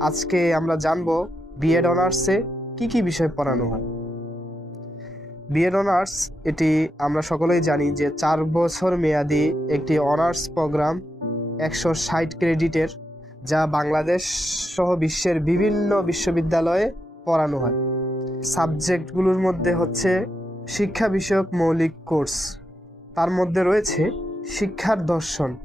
আজকে আমরা জানব বিএড অনার্সে কি কি বিষয় পড়ানো হয়। বিএড অনার্স এটি আমরা সকলেই জানি যে চার বছর মেয়াদি একটি অনার্স প্রোগ্রাম একশো ষাট ক্রেডিটের, যা বাংলাদেশ সহ বিশ্বের বিভিন্ন বিশ্ববিদ্যালয়ে পড়ানো হয়। সাবজেক্টগুলোর মধ্যে হচ্ছে শিক্ষা বিষয়ক মৌলিক কোর্স, তার মধ্যে রয়েছে শিক্ষার দর্শন,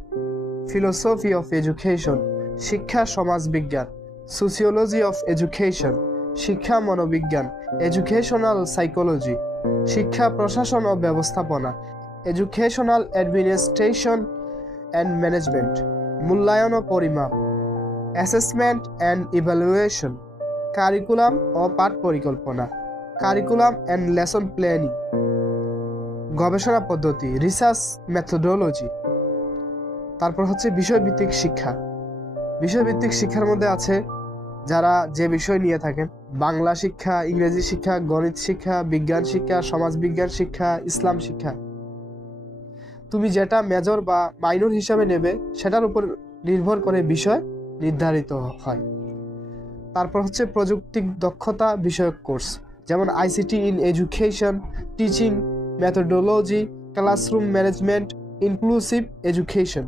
ফিলোসফি অফ এডুকেশন, শিক্ষা সমাজবিজ্ঞান সোসিওলজি অফ এডুকেশন শিক্ষা মনোবিজ্ঞান এডুকেশনাল সাইকোলজি শিক্ষা প্রশাসন ও ব্যবস্থাপনা এডুকেশনাল অ্যাডমিনিস্ট্রেশন অ্যান্ড ম্যানেজমেন্ট মূল্যায়ন ও পরিমাপ অ্যাসেসমেন্ট অ্যান্ড ইভ্যালুয়েশন কারিকুলাম ও পাঠ পরিকল্পনা কারিকুলাম অ্যান্ড লেসন প্ল্যানিং গবেষণা পদ্ধতি রিসার্চ মেথোডোলজি তারপর হচ্ছে বিষয়ভিত্তিক শিক্ষা বিষয়ভিত্তিক শিক্ষার মধ্যে আছে যারা যে বিষয় নিয়ে থাকেন, বাংলা শিক্ষা, ইংরেজি শিক্ষা, গণিত শিক্ষা, বিজ্ঞান শিক্ষা, সমাজবিজ্ঞান শিক্ষা, ইসলাম শিক্ষা, তুমি যেটা মেজর বা মাইনর হিসাবে নেবে, সেটার উপর নির্ভর করে বিষয় নির্ধারিত হয়। তারপর হচ্ছে প্রযুক্তি দক্ষতা বিষয়ক কোর্স, যেমন ICT in education teaching methodology classroom management inclusive education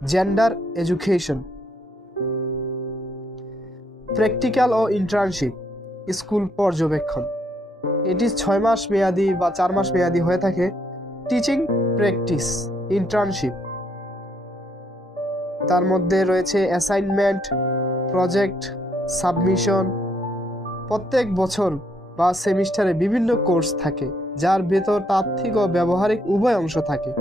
gender education practical O internship, school পর্যবেক্ষণ। এটি ছয় মাস মেয়াদি বা চার মাস মেয়াদি হয়ে থাকে। Teaching practice, internship. তার মধ্যে রয়েছে অ্যাসাইনমেন্ট, প্রজেক্ট, সাবমিশন। প্রত্যেক বছর বা সেমিস্টারে বিভিন্ন কোর্স থাকে, যার ভেতর তাত্ত্বিক ও ব্যবহারিক উভয় অংশ থাকে।